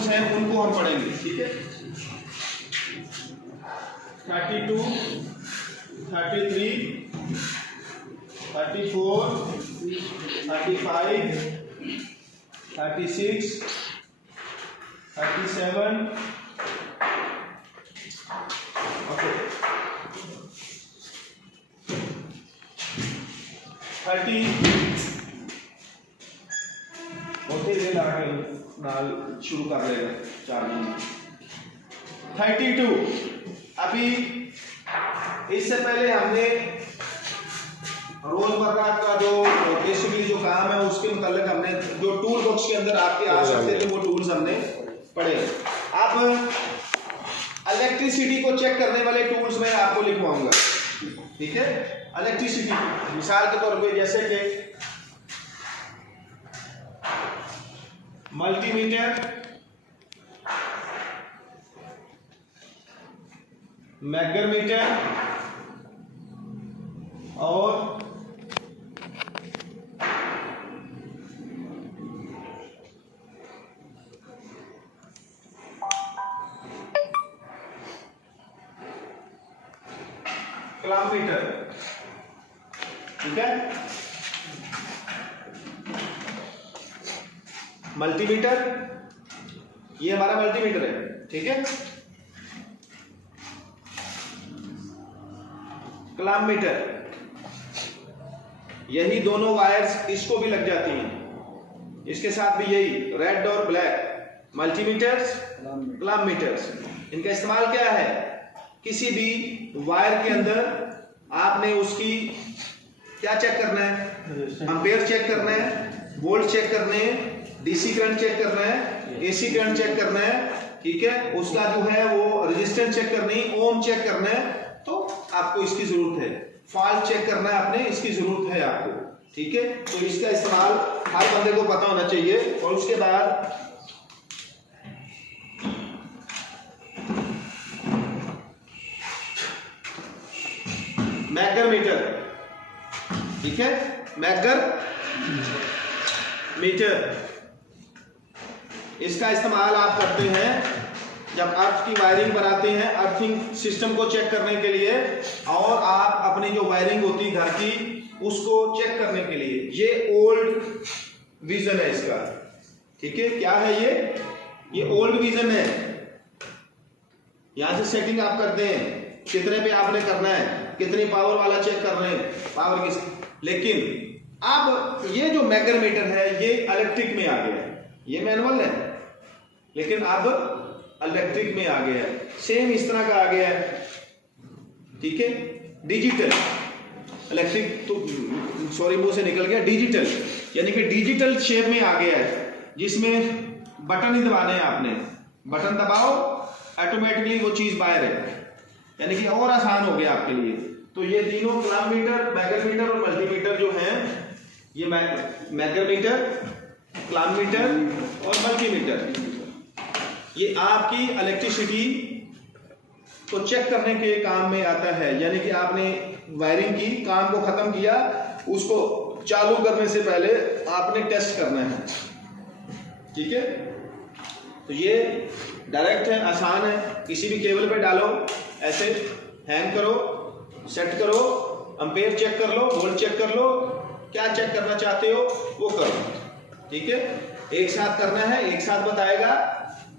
Tools हैं उनको हम पढ़ेंगे, ठीक है। 32, 33, 34, 35, 36, 37, ओके 30 होते हुए आगे नाल शुरू कर लेगा 4 मिनट। 32 अभी इससे पहले हमने रोजमर्रा का जो बेसिकली जो काम है उसके मुताबिक हमने जो टूल बॉक्स के अंदर आपके आ सकते थे वो टूल्स हमने पढ़े। अब इलेक्ट्रिसिटी को चेक करने वाले टूल्स मैं आपको लिखवाऊंगा, ठीक है। इलेक्ट्रिसिटी मिसाल के तौर पे जैसे कि मल्टीमीटर, मैगरमीटर और क्लामीटर, ठीक है। मल्टीमीटर, ये हमारा मल्टीमीटर है, ठीक है। क्लामीटर, यही दोनों वायर्स इसको भी लग जाती हैं, इसके साथ भी यही रेड और ब्लैक मल्टीमीटर्स, क्लामीटर्स। इनका इस्तेमाल क्या है, किसी भी वायर के अंदर आपने उसकी क्या चेक करना है, एम्पेयर चेक करना है, वोल्ट चेक करने हैं, डीसी करंट चेक करना है, एसी करंट चेक करना है, ठीक है। उसका जो है वो रेजिस्टेंस चेक करनी, ओम चेक करना है, तो आपको इसकी जरूरत है। फॉल्ट चेक करना है आपने, इसकी जरूरत है आपको, ठीक है। तो इसका इस्तेमाल हर बंदे को पता होना चाहिए। और उसके बाद मैगरमीटर, ठीक है। मैगरमीटर, इसका इस्तेमाल आप करते हैं जब अर्थ की वायरिंग बनाते हैं, अर्थिंग सिस्टम को चेक करने के लिए, और आप अपनी जो वायरिंग होती है घर की उसको चेक करने के लिए। ये ओल्ड विजन है इसका, ठीक है। क्या है ये ओल्ड विजन है। यहां से सेटिंग आप करते हैं, कितने पे आपने करना है, कितनी पावर वाला चेक कर रहे हैं, पावर किस। लेकिन अब ये जो मैगरमीटर है ये इलेक्ट्रिक में आ गया है, ये मैनुअल है लेकिन अब इलेक्ट्रिक में आ गया है। सेम इस तरह का आ गया है, ठीक है। डिजिटल, इलेक्ट्रिक तो सॉरी मुंह से निकल गया, डिजिटल, यानी कि डिजिटल शेप में आ गया है, जिसमें बटन ही दबाने हैं आपने, बटन दबाओ ऑटोमेटिकली वो चीज बाहर है, यानी कि और आसान हो गया आपके लिए। तो ये तीनों क्लामीटर, मैगरमीटर और मल्टीमीटर जो हैं, ये मैगरमीटर, क्लामीटर और मल्टीमीटर, ये आपकी इलेक्ट्रिसिटी को चेक करने के काम में आता है। यानी कि आपने वायरिंग की, काम को खत्म किया, उसको चालू करने से पहले आपने टेस्ट करना है, ठीक है। तो ये डायरेक्ट है, आसान है, किसी भी केबल पे डालो, ऐसे हैंग करो, सेट करो, एम्पेयर चेक कर लो, वोल्ट चेक कर लो, क्या चेक करना चाहते हो वो करो, ठीक है। एक साथ करना है, एक साथ बताएगा,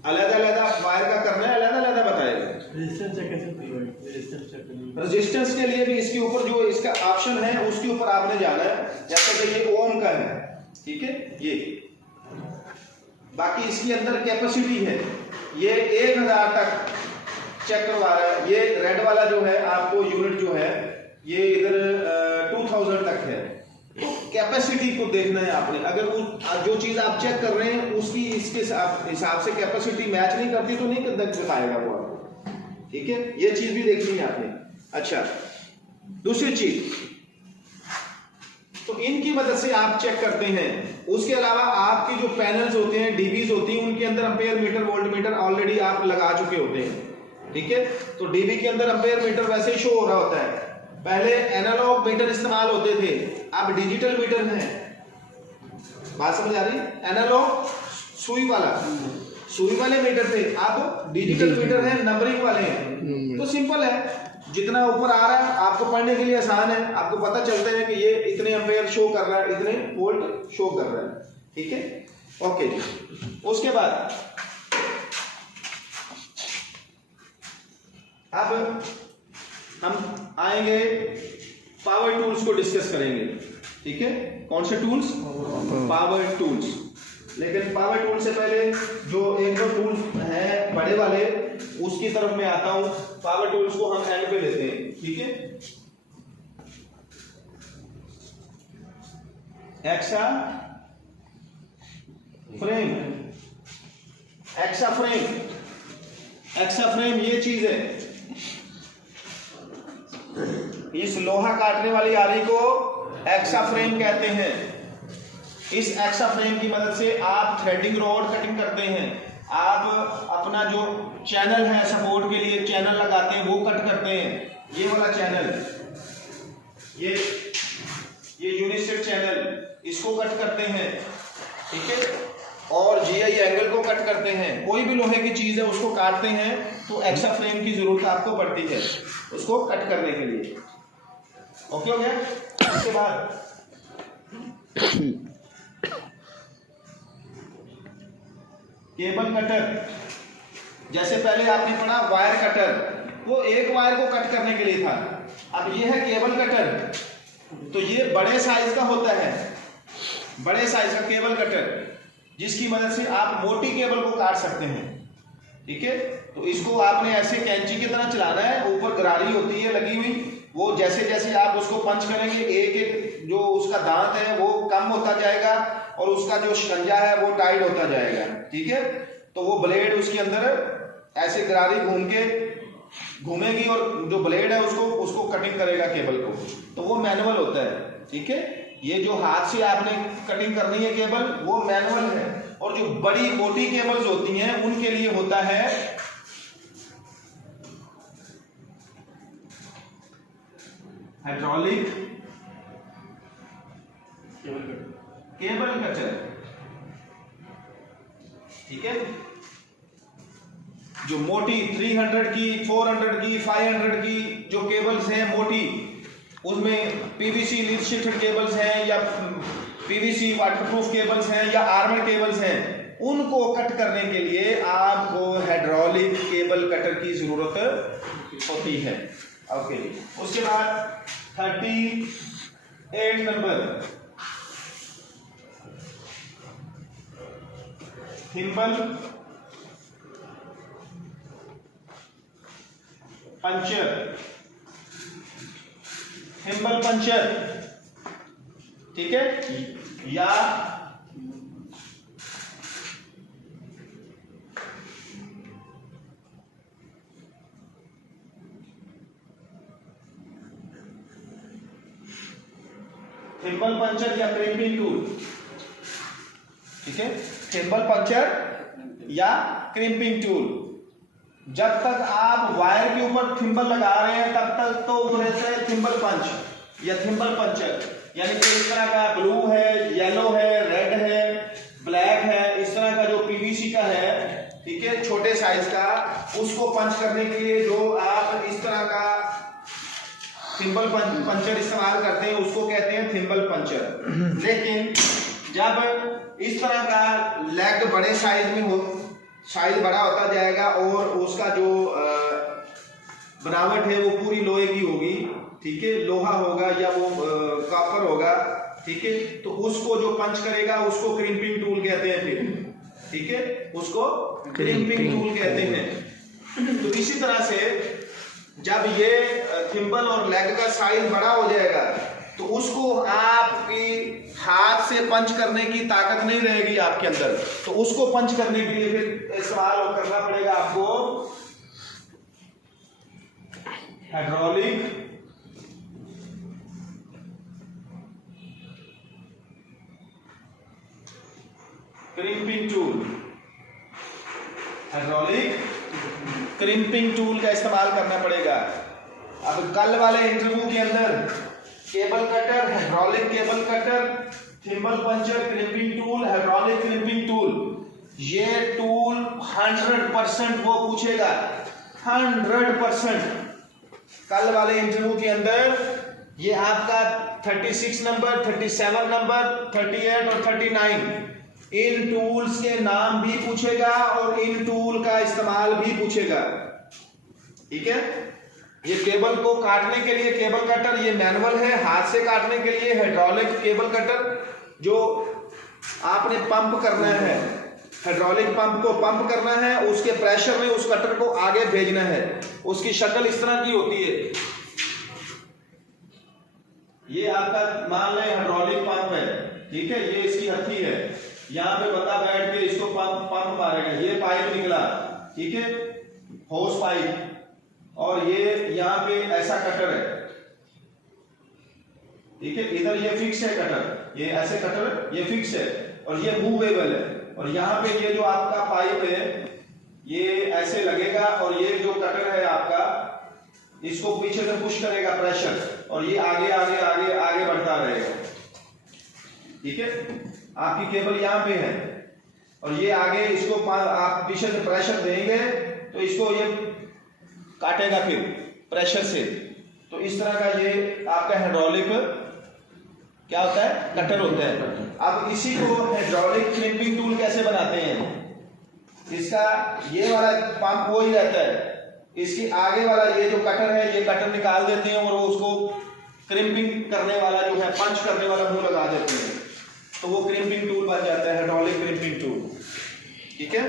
अलग अलग वायर का करना है, अलग अलग बताएगा। रेजिस्टेंस के लिए भी इसके ऊपर जो इसका ऑप्शन है उसके ऊपर आपने जाना है, जैसे कि ये ओम का है, ठीक है। ये बाकी इसके अंदर कैपेसिटी है, ये 1000 तक चेक करवा रहा है। ये रेड वाला जो है आपको यूनिट जो है ये इधर 2000 तक है। तो कैपेसिटी को देखना है आपने, अगर जो चीज आप चेक कर रहे हैं उसकी इसके हिसाब से कैपेसिटी मैच नहीं करती तो नहीं बताएगा वो आपको, ठीक है। ये चीज भी देखनी है आपने। अच्छा, दूसरी चीज, तो इनकी मदद से आप चेक करते हैं। उसके अलावा आपकी जो पैनल्स होते हैं, डीबीज होती हैं, उनके अंदर ampere metre, volt meter already आप लगा चुके होते हैं, ठीक है। तो डीबी के अंदर एम्पेयर मीटर वैसे ही शो हो रहा होता है। पहले एनालॉग मीटर इस्तेमाल होते थे, अब डिजिटल मीटर है। बात समझ आ रही? एनालॉग सुई वाले मीटर थे, अब डिजिटल मीटर है, नंबरिंग वाले हैं। तो सिंपल है, जितना ऊपर आ रहा है आपको पढ़ने के लिए आसान है, आपको पता चलता है कि ये इतने एम्पेयर शो कर रहा है, इतने वोल्ट शो कर रहा है। ठीक है, ओके जी। उसके बाद अब हम आएंगे पावर टूल्स को डिस्कस करेंगे। ठीक है, कौन से टूल्स? Power tools. लेकिन पावर टूल से पहले जो एक दो टूल्स हैं बड़े वाले, उसकी तरफ मैं आता हूं। पावर टूल्स को हम एंड पे लेते हैं। ठीक है, एक्सा फ्रेम ये चीज है, इस लोहा काटने वाली आरी को एक्सा फ्रेम कहते हैं। इस एक्सा फ्रेम की मदद से आप थ्रेडिंग रॉड कटिंग करते हैं, आप अपना जो चैनल है सपोर्ट के लिए चैनल लगाते हैं वो कट करते हैं। ये वाला चैनल, ये यूनिसेट चैनल, इसको कट करते हैं। ठीक है, और जीआई एंगल को कट करते हैं। कोई भी लोहे की चीज है उसको काटते हैं तो एक्सा फ्रेम की जरूरत आपको पड़ती है उसको कट करने के लिए। ओके हो गया। उसके बाद केबल कटर, जैसे पहले आपने पढ़ा वायर कटर, वो एक वायर को कट करने के लिए था। अब ये है केबल कटर, तो ये बड़े साइज का होता है, बड़े साइज का केबल कटर, जिसकी मदद से आप मोटी केबल को काट सकते हैं। ठीक है, तो इसको आपने ऐसे कैंची की तरह चलाना है, ऊपर गरारी होती है लगी हुई, वो जैसे जैसे आप उसको पंच करेंगे एक एक जो उसका दांत है वो कम होता जाएगा और उसका जो शिकंजा है वो टाइट होता जाएगा। ठीक है, तो वो ब्लेड उसके अंदर ऐसे गरारी घूमेगी और जो ब्लेड है उसको कटिंग करेगा केबल को, तो वो मैनुअल होता है। ठीक है, ये जो हाथ से आपने कटिंग करनी है केबल वो मैनुअल है, और जो बड़ी मोटी केबल्स होती हैं उनके लिए होता है हाइड्रोलिक केबल कटर। ठीक है, जो मोटी 300 की 400 की 500 की जो केबल्स हैं मोटी, उसमें पीवीसी लीड शीटेड केबल्स हैं या पीवीसी वाटरप्रूफ केबल्स हैं या आर्मर केबल्स हैं, उनको कट करने के लिए आपको हाइड्रोलिक केबल कटर की जरूरत होती है। ओके, उसके बाद 38 number thimble puncture, thimble puncture. ठीक है, या थिम्बल पंचर या क्रिम्पिंग टूल। ठीक है, थिम्बल पंचर या क्रिम्पिंग टूल। जब तक आप वायर के ऊपर थिम्बल लगा रहे हैं तब तक तो रहता है थिम्बल पंच या थिम्बल पंचर, यानी कि इस तरह का ब्लू है, येलो है, रेड है, ब्लैक है, इस तरह का जो पीवीसी का है, ठीक है, छोटे साइज का, उसको पंच करने के लिए जो आप इस तरह का थिम्बल पंचर इस्तेमाल करते हैं उसको कहते हैं थिम्बल पंचर। लेकिन जब इस तरह का लेग बड़े साइज में हो, साइज बड़ा होता जाएगा और उसका जो बनावट है वो पूरी लोहे की होगी, ठीक है, लोहा होगा या वो कॉपर होगा, ठीक है, तो उसको जो पंच करेगा उसको क्रिम्पिंग टूल कहते हैं फिर। ठीक है, उसको क्रिम्पिंग टूल कहते हैं। तो इसी तरह से जब ये थिम्बल और लेग का साइज बड़ा हो जाएगा तो उसको आपकी हाथ से पंच करने की ताकत नहीं रहेगी आपके अंदर, तो उसको पंच करने के लिए फिर इस्तेमाल करना पड़ेगा आपको hydraulic crimping tool. Hydraulic crimping tool का इस्तेमाल करना पड़ेगा। अब कल वाले इंटरव्यू के अंदर cable cutter, hydraulic cable cutter, thimble puncture, crimping tool, hydraulic crimping tool, ये टूल 100% वो पूछेगा, 100%। कल वाले इंटरव्यू के अंदर ये आपका 36 नंबर, 37 नंबर, 38 और 39 इन टूल्स के नाम भी पूछेगा और इन टूल का इस्तेमाल भी पूछेगा। ठीक है, ये केबल को काटने के लिए केबल कटर, ये मैनुअल है। हाथ से काटने के लिए हाइड्रोलिक केबल कटर, जो आपने पंप करना है, हाइड्रोलिक पंप को पंप करना है, उसके प्रेशर में उस कटर को आगे भेजना है। उसकी शक्ल इस तरह की होती है। ये आपका मान लें हाइड्रोलिक पंप है, ठीक है, ये इसकी हथी है। यहाँ पे बंदा बैठ के इसको पंप मारेगा। ये पाइप निकला, ठीक है, होस पाइप, और ये यहाँ पे ऐसा कटर है, ठीक है। इधर ये फिक्स है कटर, ये ऐसे कटर ये फिक्स है और ये मूवेबल है। और यहाँ पे ये जो आपका पाइप है ये ऐसे लगेगा और ये जो कटर है आपका इसको पीछे से पुश करेगा प्रेशर, और ये आगे आगे आगे आगे बढ़ता रहेगा। ठीक है, आपकी केबल यहाँ पे है और ये आगे इसको आप पीछे से प्रेशर देंगे तो इसको ये काटेगा फिर प्रेशर से। तो इस तरह का ये आपका हाइड्रोलिक क्या होता है, कटर होता है। अब इसी को हाइड्रोलिक क्रिम्पिंग टूल कैसे बनाते हैं? इसका ये वाला पंप वो ही रहता है, इसकी आगे वाला ये जो कटर है ये कटर निकाल देते हैं और वो उसको क्रिम्पिंग करने वाला जो है, पंच करने वाला मुंह लगा देते हैं, तो वो क्रिम्पिंग टूल बन जाता है, हाइड्रोलिक क्रिम्पिंग टूल। ठीक है,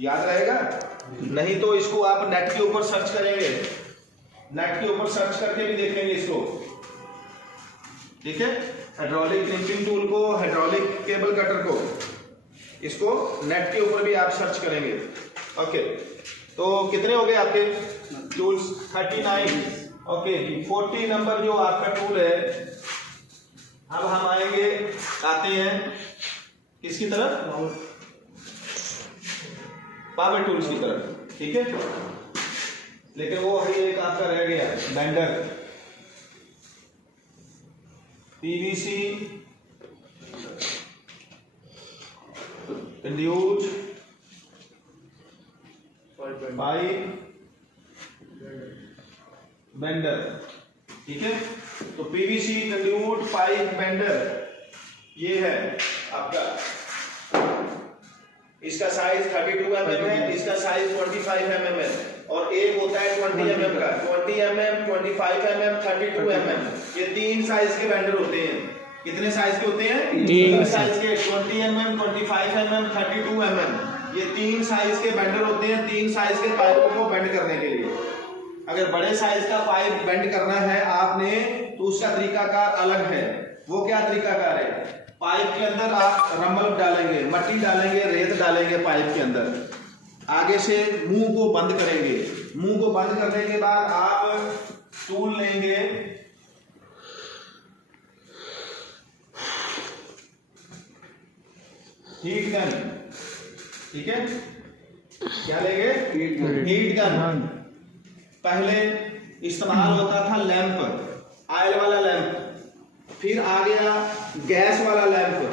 याद रहेगा? नहीं तो इसको आप नेट के ऊपर सर्च करेंगे, नेट के ऊपर सर्च करके भी देखेंगे इसको। ठीक है, हाइड्रोलिक क्रिम्पिंग टूल को, हाइड्रोलिक केबल कटर को, इसको नेट के ऊपर भी आप सर्च करेंगे। ओके, तो कितने हो गए आपके टूल्स? 39। ओके, 40 नंबर जो आपका टूल है। अब हम आते हैं किसकी तरफ? पावर टूल्स की तरफ। ठीक है, लेकिन वो अभी एक आपका रह गया, bender, PVC conduit pipe bender. ठीक है, तो पीवीसी कंड्यूट पाइप बेंडर ये है आपका। इसका साइज 32 mm है, इसका साइज 25 mm है, और एक होता है 20 mm का, 20 mm, 25 mm, 32 mm। ये 3 साइज के बेंडर होते हैं। कितने साइज के होते हैं? 3 साइज के, 20 mm, 25 mm, 32 mm। ये 3 साइज के बेंडर होते हैं, 3 साइज के पाइपों को बेंड करने के लिए। अगर बड़े साइज का पाइप बेंड करना है आपने तो उसका तरीकाकार अलग है। वो क्या तरीकाकार है? पाइप के अंदर आप रमल डालेंगे, मट्टी डालेंगे, रेत डालेंगे पाइप के अंदर। आगे से मुंह को बंद करेंगे। मुंह को बंद करने के बाद आप टूल लेंगे, हीट गन। ठीक है, क्या लेंगे? Heat gun. पहले इस्तेमाल होता था लैंप, ऑयल वाला लैंप, फिर आ गया गैस वाला लैंप।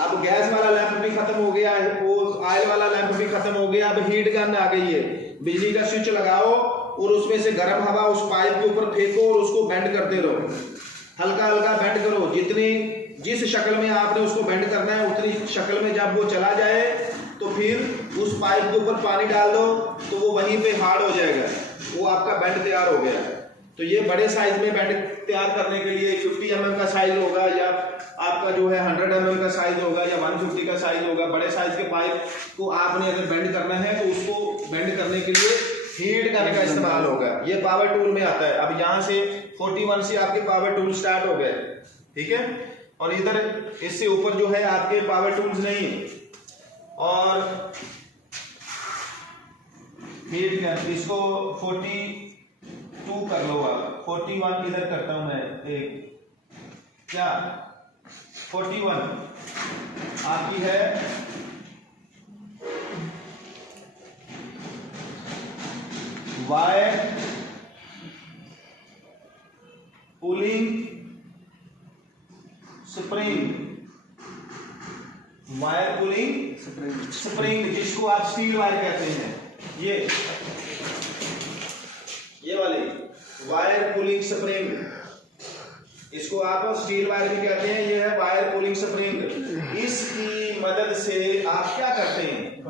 अब गैस वाला लैंप भी खत्म हो गया है, वो ऑयल वाला लैंप भी खत्म हो गया। अब हीट गन आ गई है। बिजली का स्विच लगाओ और उसमें से गर्म हवा उस पाइप के ऊपर फेंको और उसको बेंड करते रहो, हल्का हल्का बेंड करो। जिस शक्ल में आपने उसको बेंड करना है उतनी शक्ल में जब वो चला जाए तो फिर उस पाइप के ऊपर पानी डाल दो तो वो वहीं पे हार्ड हो जाएगा, वो आपका बेंड तैयार हो गया। तो ये बड़े साइज में बेंड तैयार करने के लिए 50 mm का साइज होगा, या आपका जो है 100 mm का साइज होगा, या 150 का साइज होगा। बड़े साइज के पाइप को आपने अगर बेंड करना है तो उसको बेंड करने के लिए हीट गन का इस्तेमाल होगा। ये पावर टूल में आता है। अब यहाँ से 41 से आपके पावर टूल स्टार्ट हो गए। ठीक है, और इधर इससे ऊपर जो है आपके पावर टूल्स नहीं। और हीट गन, इसको 42 कर लो आप, 41 इधर करता हूं मैं, एक क्या 41 आपकी है wire pulling spring, wire spring, जिसको आप स्टील वायर कहते हैं, ये वाली वायर पुलिंग स्प्रिंग, इसको आप स्टील वायर भी कहते हैं। ये है वायर पुलिंग स्प्रिंग। इसकी मदद से आप क्या करते हैं,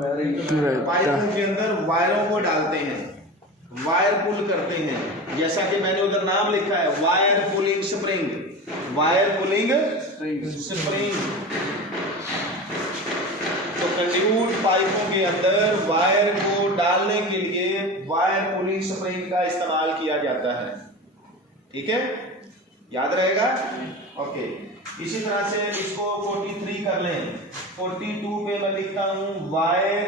पाइपों के अंदर वायरों को डालते हैं, वायर पुल करते हैं। जैसा कि मैंने उधर नाम लिखा है, wire pulling spring, wire pulling spring. तो कंड्यूट पाइपों के अंदर वायर को डालने के लिए वायर पुलिंग स्प्रिंग का इस्तेमाल किया जाता है। ठीक है, याद रहेगा। ओके, इसी तरह से इसको 43 कर लें। 42 पे मैं लिखता हूं वायर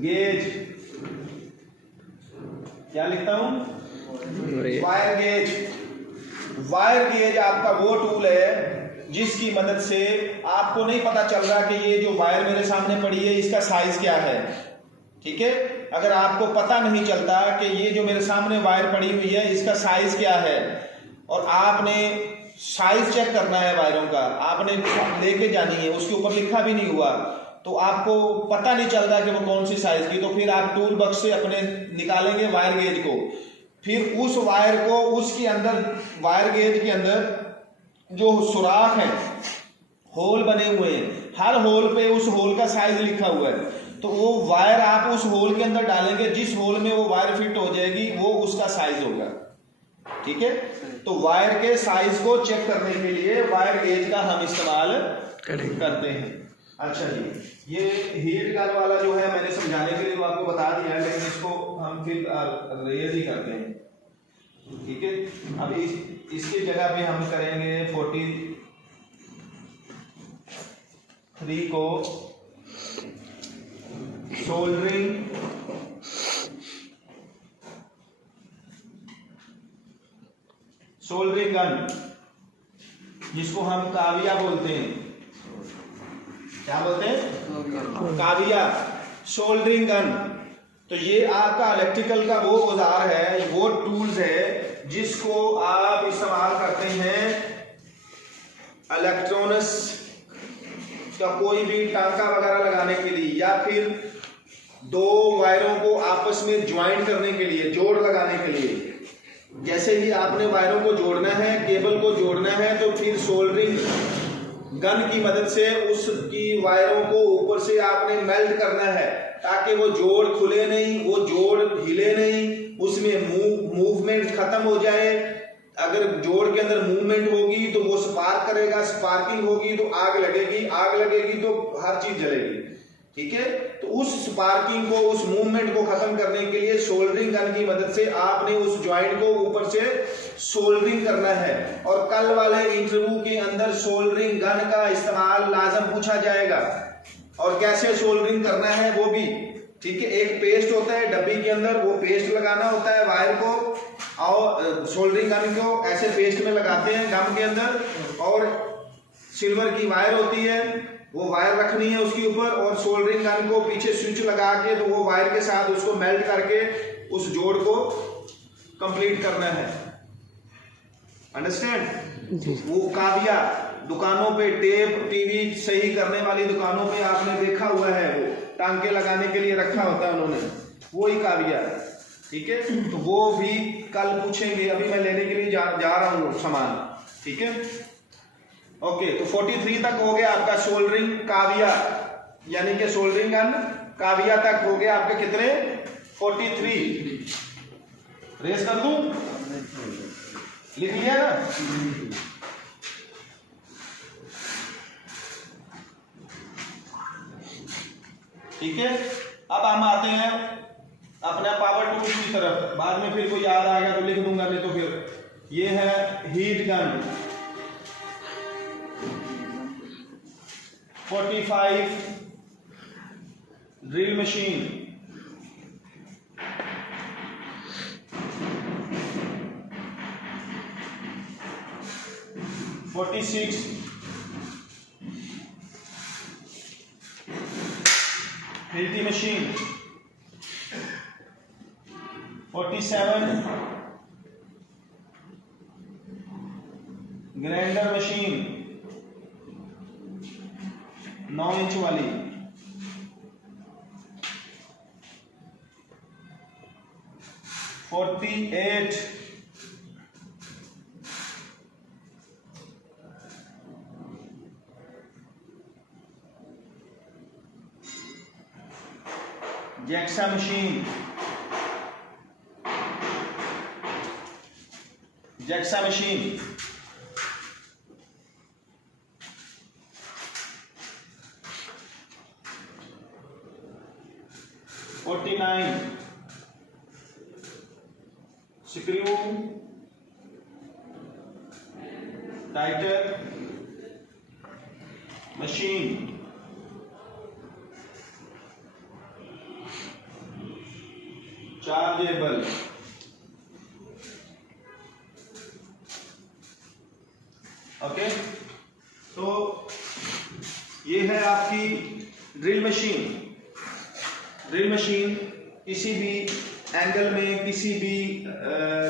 गेज, क्या लिखता हूं, वायर गेज। वायर गेज आपका वो टूल है जिसकी मदद से आपको नहीं पता चल रहा कि ये जो वायर मेरे सामने पड़ी है इसका साइज क्या है। ठीक है, अगर आपको पता नहीं चलता कि ये जो मेरे सामने वायर पड़ी हुई है इसका साइज क्या है, और आपने साइज चेक करना है वायरों का, आपने लेके जानी है, उसके ऊपर लिखा भी नहीं हुआ, तो आपको पता नहीं चलता कि वो कौन सी साइज की, तो फिर आप टूल बक्स से अपने निकालेंगे वायर गेज को, फिर उस वायर को उसके अंदर, वायर गेज के अंदर जो सुराख है, होल बने हुए हैं, हर होल पे उस होल का साइज लिखा हुआ है, तो वो वायर आप उस होल के अंदर डालेंगे, जिस होल में वो वायर फिट हो जाएगी वो उसका साइज होगा। ठीक है, तो वायर के साइज को चेक करने के लिए वायर गेज का हम इस्तेमाल करते हैं। अच्छा जी, ये हीट गन वाला जो है मैंने समझाने के लिए तो आपको बता दिया है, लेकिन इसको हम फिर रेज ही करते हैं। ठीक है, अब इसकी जगह पे हम करेंगे 43 को सोल्डरिंग गन, जिसको हम काविया बोलते हैं। क्या बोलते हैं, काविया, सोल्डरिंग गन। तो ये आपका इलेक्ट्रिकल का वो औजार है, वो टूल्स है जिसको आप इस्तेमाल करते हैं इलेक्ट्रॉनिक्स का कोई भी टांका वगैरह लगाने के लिए, या फिर दो वायरों को आपस में ज्वाइन करने के लिए, जोड़ लगाने के लिए। जैसे ही आपने वायरों को जोड़ना है, केबल को जोड़ना है, तो फिर सोल्डरिंग गन की मदद से उसकी वायरों को ऊपर से आपने मेल्ट करना है, ताकि वो जोड़ खुले नहीं, वो जोड़ हिले नहीं, उसमें मूवमेंट खत्म हो जाए। अगर जोड़ के अंदर मूवमेंट होगी तो वो स्पार्क करेगा, स्पार्किंग होगी तो आग लगेगी, आग लगेगी तो हर चीज जलेगी। ठीक है, तो उस स्पार्किंग को, उस मूवमेंट को खत्म करने के लिए सोल्डरिंग गन की मदद से आपने उस जॉइंट को ऊपर से सोल्डरिंग करना है। और कल वाले इंटरव्यू के अंदर सोल्डरिंग गन का इस्तेमाल लाजम पूछा जाएगा, और कैसे सोल्डरिंग करना है वो भी। ठीक है, एक पेस्ट होता है डब्बी के अंदर, वो पेस्ट लगाना होता है वायर को, और सोल्डरिंग गन को ऐसे पेस्ट में लगाते हैं गम के अंदर, और सिल्वर की वायर होती है, वो वायर रखनी है उसके ऊपर, और सोल्डरिंग गन को पीछे स्विच लगा के, तो वो वायर के साथ उसको मेल्ट करके उस जोड़ को कंप्लीट करना है। अंडरस्टैंड। वो काविया, दुकानों पे टेप टीवी सही करने वाली दुकानों पे आपने देखा हुआ है, वो टांके लगाने के लिए रखा होता है उन्होंने, वो ही काविया। ठीक है, तो वो भी कल पूछेंगे, अभी मैं लेने के लिए जा रहा हूँ सामान। ठीक है, ओके, तो 43 तक हो गया आपका सोल्डरिंग काविया, यानी कि सोल्डरिंग गन काविया तक हो गया आपके कितने, 43। रेस कर दूं, लिख लिया ना। ठीक है, अब हम आते हैं अपने पावर टूल्स की तरफ। बाद में फिर कोई याद आ गया तो लिख दूंगा, नहीं तो फिर ये है हीट गन 45, ड्रिल मशीन, 46, फिल्टी मशीन, 47, ग्राइंडर मशीन, 9 इंच वाली, 48 jigsaw machine, jigsaw machine 49 screw tighter machine, chargeable, okay. तो ये है आपकी ड्रिल मशीन। ड्रिल मशीन किसी भी एंगल में, किसी भी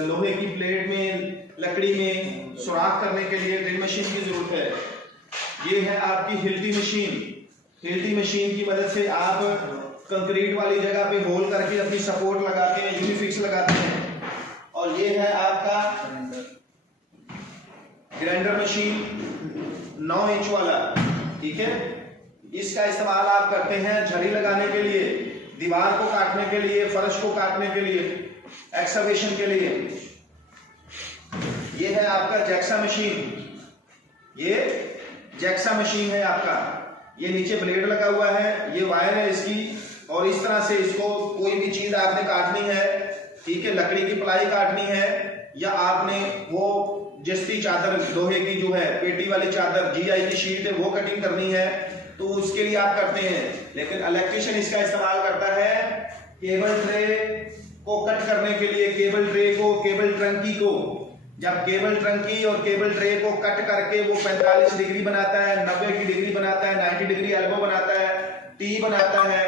लोहे की प्लेट में, लकड़ी में सुराख करने के लिए ड्रिल मशीन की जरूरत है। ये है आपकी हिल्टी मशीन। हिल्टी मशीन की मदद से आप कंक्रीट वाली जगह पे होल करके अपनी सपोर्ट लगाते हैं, यूनिफिक्स लगाते हैं। और ये है आपका ग्राइंडर मशीन 9 इंच वाला, ठीक है। इसका इस्तेमाल आप करते हैं झड़ी लगाने के लिए, दीवार को काटने के लिए, फर्श को काटने के लिए, एक्सकवेशन के लिए। ये है आपका जैक्सा मशीन। ये जैक्सा मशीन है आपका। ये नीचे ब्लेड लगा हुआ है, ये वायर है इसकी, और इस तरह से इसको कोई भी चीज आपने काटनी है, ठीक है, लकड़ी की प्लाई काटनी है, या आपने वो जस्ती चादर लोहे की जो है पेटी वाली चादर GI की शीट है वो कटिंग करनी है, तो उसके लिए आप करते हैं। लेकिन इलेक्ट्रिशियन इसका इस्तेमाल करता है केबल ट्रे को कट करने के लिए, केबल ट्रे को, केबल ट्रंकी को। जब केबल ट्रंकी और केबल ट्रे को कट करके वो 45 डिग्री बनाता है, 90 की डिग्री बनाता है, 90 डिग्री एल्बो बनाता है, टी बनाता है,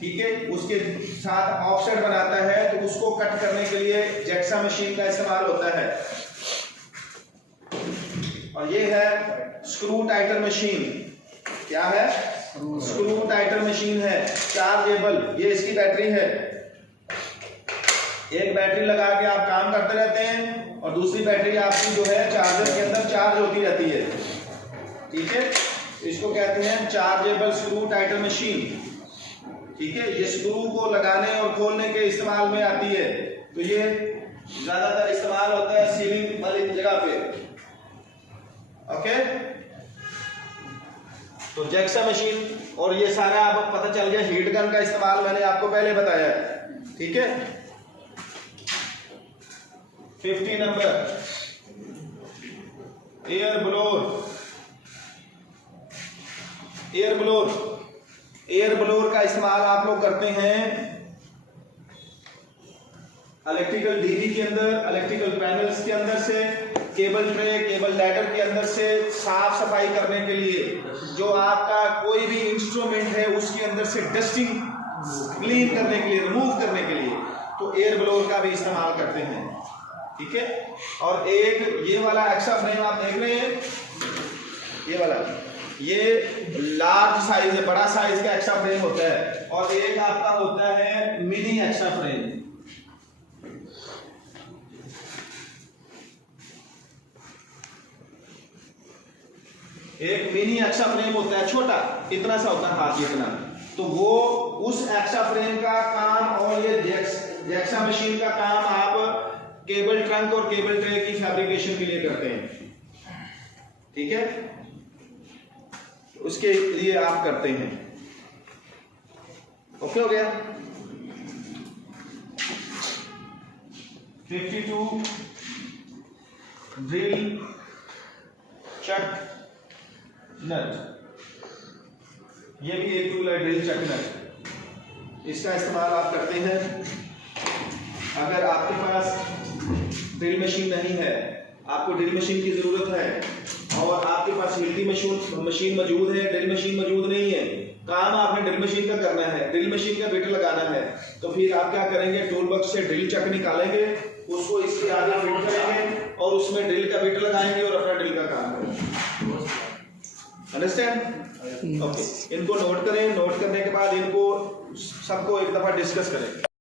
ठीक है, उसके साथ ऑफसेट बनाता है, तो उसको कट करने के लिए जैक्सा मशीन का इस्तेमाल होता है। और ये है स्क्रू टाइटर मशीन। क्या है? स्क्रू टाइटर मशीन है, चार्जेबल। ये इसकी बैटरी है। एक बैटरी लगा के आप काम करते रहते हैं और दूसरी बैटरी आपकी जो है चार्जर के अंदर चार्ज होती रहती है, ठीक है। इसको कहते हैं चार्जेबल स्क्रू टाइटर मशीन, ठीक है। ये स्क्रू को लगाने और खोलने के इस्तेमाल में आती है। तो ये ज्यादातर इस्तेमाल होता है सीलिंग वाली जगह पे, ओके। तो जैक्सा मशीन, और ये सारा आप पता चल गया। हीट गन का इस्तेमाल मैंने आपको पहले बताया, ठीक है। 50 number air blower. Air blower, air blower का इस्तेमाल आप लोग करते हैं इलेक्ट्रिकल डीबी के अंदर, इलेक्ट्रिकल पैनल्स के अंदर से, केबल ट्रे, केबल लैडर के अंदर से साफ सफाई करने के लिए। जो आपका कोई भी इंस्ट्रूमेंट है उसके अंदर से डस्टिंग क्लीन करने के लिए, रिमूव करने के लिए, तो एयर ब्लोअर का भी इस्तेमाल करते हैं, ठीक है। और एक ये वाला एक्स्ट्रा फ्रेम आप देख रहे हैं, ये वाला, ये लार्ज साइज है, बड़ा साइज का एक्स्ट्रा फ्रेम होता है। और एक आपका होता है मिनी एक्स्ट्रा फ्रेम। एक मिनी एक्स्ट्रा फ्रेम होता है, छोटा, इतना सा होता है, हाथ जितना। तो वो उस एक्स्ट्रा फ्रेम का काम और ये जैक्सा मशीन का काम आप केबल ट्रंक और केबल ट्रे की फैब्रिकेशन के लिए करते हैं, ठीक है। उसके लिए आप करते हैं, ओके हो गया। 52 ड्रिल चक नट। ये भी एक टूल है, ड्रिल चक नट। इसका इस्तेमाल आप करते हैं अगर आपके पास ड्रिल मशीन नहीं है, आपको ड्रिल मशीन की जरूरत है, और आपके पास हिल्टी मशीन मौजूद है, ड्रिल मशीन मौजूद नहीं है, काम आपने ड्रिल मशीन का करना है, ड्रिल मशीन का बिट लगाना है, तो फिर आप क्या करेंगे, टूल बॉक्स से ड्रिल चक निकालेंगे, उसको इसके आगे फिट करेंगे और उसमें ड्रिल का बिट लगाएंगे और अपना ड्रिल का काम करेंगे। अंडरस्टैंड? ओके, इनको नोट करें, नोट करने के बाद इनको सबको एक दफा डिस्कस करें।